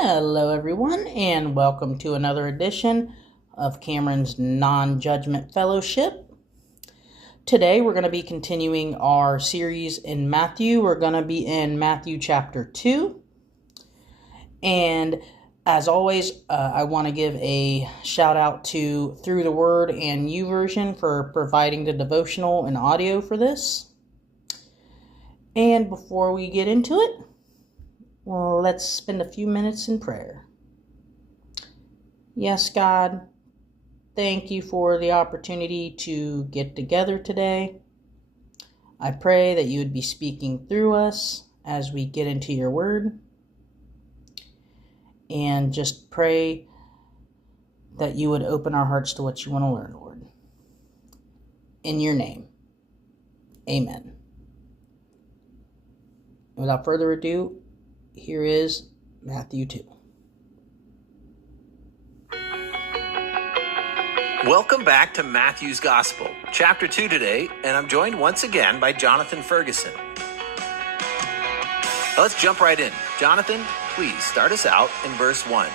Hello, everyone, and welcome to another edition of Cameron's NonJudgment Fellowship. Today, we're going to be continuing our series in Matthew. We're going to be in Matthew chapter 2. And as always, I want to give a shout out to Through the Word and YouVersion for providing the devotional and audio for this. And before we get into it, well, let's spend a few minutes in prayer. Yes, God, thank you for the opportunity to get together today. I pray that you would be speaking through us as we get into your word. And just pray that you would open our hearts to what you want to learn, Lord. In your name, amen. Without further ado, here is Matthew 2. Welcome back to Matthew's Gospel, chapter 2 today, and I'm joined once again by Jonathan Ferguson. Let's jump right in. Jonathan, please start us out in verse 1.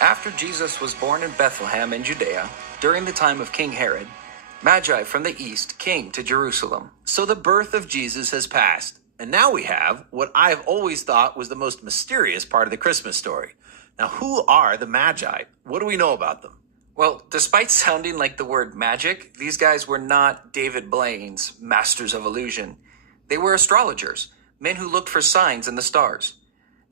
After Jesus was born in Bethlehem in Judea, during the time of King Herod, Magi from the east came to Jerusalem. So the birth of Jesus has passed. And now we have what I've always thought was the most mysterious part of the Christmas story. Now, who are the Magi? What do we know about them? Well, despite sounding like the word magic, these guys were not David Blaine's masters of illusion. They were astrologers, men who looked for signs in the stars.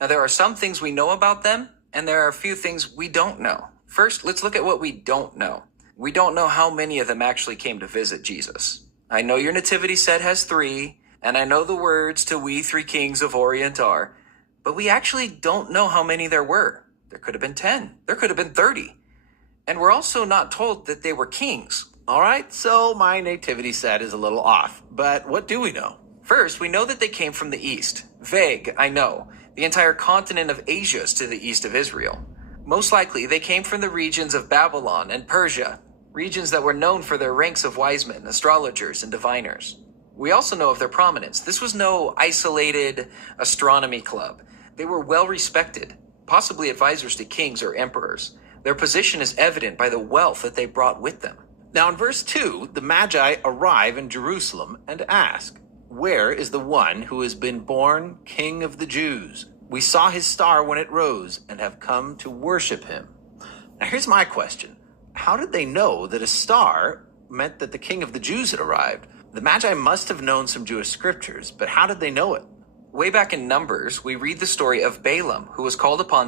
Now, there are some things we know about them, and there are a few things we don't know. First, let's look at what we don't know. We don't know how many of them actually came to visit Jesus. I know your nativity set has 3, and I know the words to We Three Kings of Orient are, but we actually don't know how many there were. There could have been 10. There could have been 30. And we're also not told that they were kings. All right, so my nativity set is a little off, but what do we know? First, we know that they came from the east. Vague, I know. The entire continent of Asia is to the east of Israel. Most likely, they came from the regions of Babylon and Persia, regions that were known for their ranks of wise men, astrologers, and diviners. We also know of their prominence. This was no isolated astronomy club. They were well respected, possibly advisors to kings or emperors. Their position is evident by the wealth that they brought with them. Now in verse 2, the Magi arrive in Jerusalem and ask, "Where is the one who has been born King of the Jews? We saw his star when it rose and have come to worship him." Now here's my question. How did they know that a star meant that the King of the Jews had arrived? The Magi must have known some Jewish scriptures, but how did they know it? Way back in Numbers, we read the story of Balaam, who was called upon